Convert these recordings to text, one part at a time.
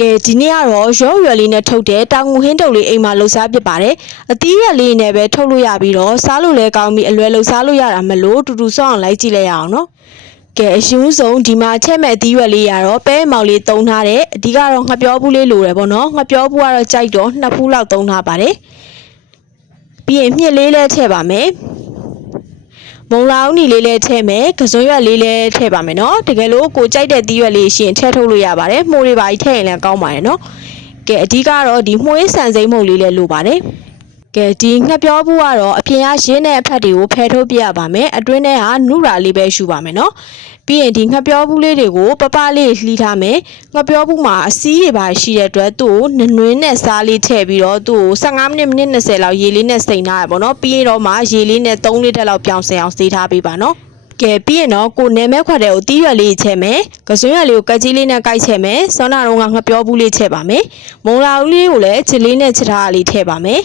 ကဲဒီနေ့ကတော့ရောရွယ်လေးနဲ့ထုတ်တဲ့တောင်ငူဟင်းတုပ်လေးအိမ်မှာလှုပ်ရှားဖြစ်ပါတယ်အသီးရွက်လေးနဲ့ပဲထုတ်လို့ရပြီးတော့စားလို့လည်းကောင်းပြီးအလွယ်လှုပ်ရှားလို့ရတာမလို့တူတူစောင်းအောင်လိုက်ကြည့်လိုက်ရအောင်နော်ကဲအရင်ဆုံးဒီမှာချက်မဲ့အသီးရွက်လေးရတော့ပဲမောင်လေးတုံးထားတဲ့အဓိကတော့ငှက်ပြောဘူးလေးလိုတယ်ပေါ့နော်ငှက်ပြောဘူးကတော့ကြိုက်တော့2ဖူးလောက်တုံးထားပါတယ်ပြီးရင်မြစ်လေးလည်းထည့်ပါမယ်မုံလာဦးနီလေးလည်းထည့်မယ်ကစွန်းရွက်လေးလည်းထည့်ပါမယ်နော်တကယ်လို့ကိုကြိုက်တဲ့သီးရွက်လေးရှင်ထည့်ထုတ်လို့ရပါတယ်မှုတွေပါထည့်ရင်လည်းကောင်းပါတယ်နော်ကဲအဓိကတော့ဒီမှုရေးဆန်စိမ့်မှုလေးလည်းလိုပါတယ်ကဲဒီငှက်ပြောဘူးကတော့အပြင်ကရင်းတဲ့အဖက်တွေကိုဖယ်ထုတ်ပြရပါမယ်အတွင်းထဲကနုရာလေးပဲရှူပါမယ်နော်ပြီးရင်ဒီငှက်ပြောဘူးလေးတွေကိုပပလေးလှီးထားမယ်ငှက်ပြောဘူးမှာအစည်းတွေပါရှိတဲ့အတွက်သူ့ကိုနွင်းနဲ့စားလေးထည့်ပြီးတော့သူ့ကို15မိနစ်20လောက်ရေလေးနဲ့စိမ်ထားရပါတော့ပြီးရင်တော့မှရေလေးနဲ့3လီတာလောက်ပြောင်းစင်အောင်စေးထားပေးပါနော်ကဲပြီးရင်တော့ကိုနယ်မဲခွက်တဲ့ကိုတီးရွက်လေးချဲ့မယ်ကစွန်းရွက်လေးကိုကက်ကြီးလေးနဲ့ကိုက်ချဲ့မယ်စောနာတော့ငှက်ပြောဘူးလေးချဲ့ပါမယ်မုံလာဦးလေးကိုလည်းချစ်လေးနဲ့ချစ်ထားလေးထည့်ပါမယ်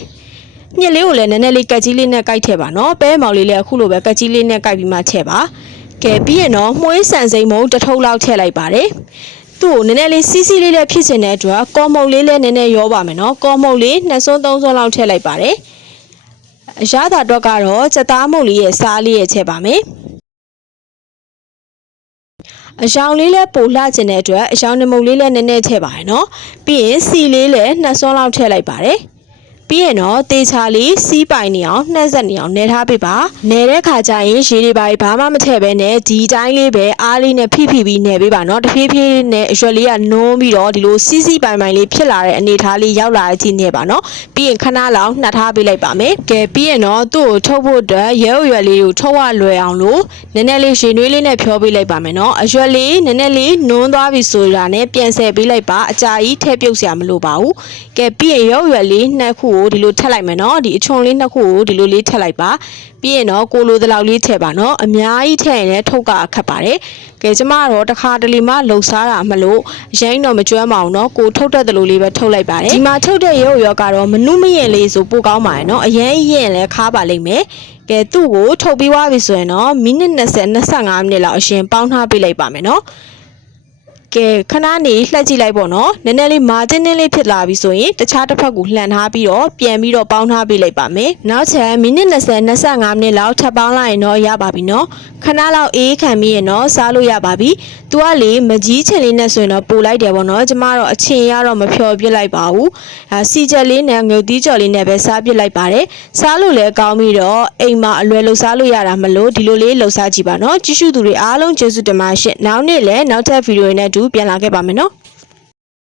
ညစ်လေးကိုလည်းနည်းနည်းလေးကက်ကြီးလေးနဲ့ကိုက်ထည့်ပါနော်ပဲမောင်လေးလည်းအခုလိုပဲကက်ကြီးလေးနဲ့ကိုက်ပြီးမှထည့်ပါကဲပြီးရင်တော့မှုေးဆန်စိမ့်မုံတစ်ထုပ်လောက်ထည့်လိုက်ပါတယ်သူ့ကိုနည်းနည်းလေးစီးစီးလေးလည်းဖြစ်ချင်တဲ့အတွက်ကော်မုတ်လေးလည်းနည်းနည်းရောပါမယ်နော်ကော်မုတ်လေး2စွန်း3စွန်းလောက်ထည့်လိုက်ပါတယ်အရသာတော့ကတော့စက်သားမုတ်လေးရဲ့စားလေးရဲ့ထည့်ပါမယ်အယောင်လေးလည်းပိုလှချင်တဲ့အတွက်အယောင်နမုတ်လေးလည်းနည်းနည်းထည့်ပါရနော်ပြီးရင်စီလေးလည်း2စွန်းလောက်ထည့်လိုက်ပါတယ်ပြီးရင်တော့တေချာလေးစီးပိုင်နေအောင်နှက်ဆက်နေအောင်နေထားပေးပါနေတဲ့ခါကျရင်ရေတွေပါဘာမှမထည့်ပဲနဲ့ဒီတိုင်းလေးပဲအားလေးနဲ့ဖိပြီးနေပေးပါနော်တဖြည်းဖြည်းနဲ့အရွက်လေးကနုံးပြီးတော့ဒီလိုစီးစီးပိုင်လေးဖြစ်လာတဲ့အနေထားလေးရောက်လာတဲ့အချိန်နဲ့ပါနော်ပြီးရင်ခဏလောက်နှက်ထားပေးလိုက်ပါမယ်ကဲပြီးရင်တော့သူ့ကိုထုတ်ဖို့အတွက်ရဲရွက်လေးကိုထုတ်ရလွယ်အောင်လို့နည်းနည်းလေးရေနွေးလေးနဲ့ဖြောပေးလိုက်ပါမယ်နော်အရွက်လေးနည်းနည်းလေးနုံးသွားပြီဆိုတာနဲ့ပြန်ဆယ်ပေးလိုက်ပါအကြာကြီးထည့်ပြုတ်စရာမလိုပါဘူးကဲပြီးရင်ရဲရွက်လေး2ခုကိုဒီလိုထက်လိုက်မယ်နော်ဒီအချွန်လေး2ခုကိုဒီလိုလေးထက်လိုက်ပါပြီးရင်တော့ကိုလိုတလောက်လေးထည့်ပါနော်အများကြီးထည့်ရင်လည်းထုတ်ကအခက်ပါတယ်ကဲကျမတော့တစ်ခါတလေမှလှုပ်ရှားတာမလို့ရိုင်းတော့မကျွမ်းမအောင်နော်ကိုထုတ်တတ်တယ်လို့လေးပဲထုတ်လိုက်ပါတယ်ဒီမှာထုတ်တဲ့ရုပ်ရောကတော့မနုမရင်လေးဆိုပိုကောင်းပါတယ်နော်အရင်ရင်လည်းခါပါလိမ့်မယ်ကဲသူ့ကိုထုတ်ပြီးသွားပြီဆိုရင်တော့မိနစ်20-25မိနစ်လောက်အရှင်ပေါင်းထားပေးလိုက်ပါမယ်နော်ကဲခဏနေလှက်ကြည့်လိုက်ပေါ့နော်နည်းနည်းလေးမာတင်းတင်းလေးဖြစ်လာပြီဆိုရင်တခြားတစ်ဖက်ကိုလှန်ထားပြီးတော့ပြန်ပြီးတော့ပေါင်းထားပေးလိုက်ပါမယ်နောက်ချက်မိနစ်20-25မိနစ်လောက်ထပ်ပေါင်းလိုက်ရင်တော့ရပါပြီနော်ခဏလောက်အေးခံပြီးရင်တော့စားလို့ရပါပြီသူကလေမကြီးချင်လေးနဲ့ဆိုရင်တော့ပို့လိုက်တယ်ပေါ့နော်ကျမတော့အချင်းရတော့မဖြော်ပြစ်လိုက်ပါဘူးစီချက်လေးနဲ့ငုတ်သီးကြော်လေးနဲ့ပဲစားပြစ်လိုက်ပါတယ်စားလို့လည်းကောင်းပြီးတော့အိမ်မှာအလွယ်လှုပ်စားလို့ရတာမလို့ဒီလိုလေးလှုပ်စားကြည့်ပါနော်ကြည့်ရှုသူတွေအားလုံးကျေးဇူးတင်ပါရှင့်နောက်နေ့လည်းနောက်ထပ်ဗီဒီယိုနဲ့အတူပြန်လာခဲ့ပါမယ်နော်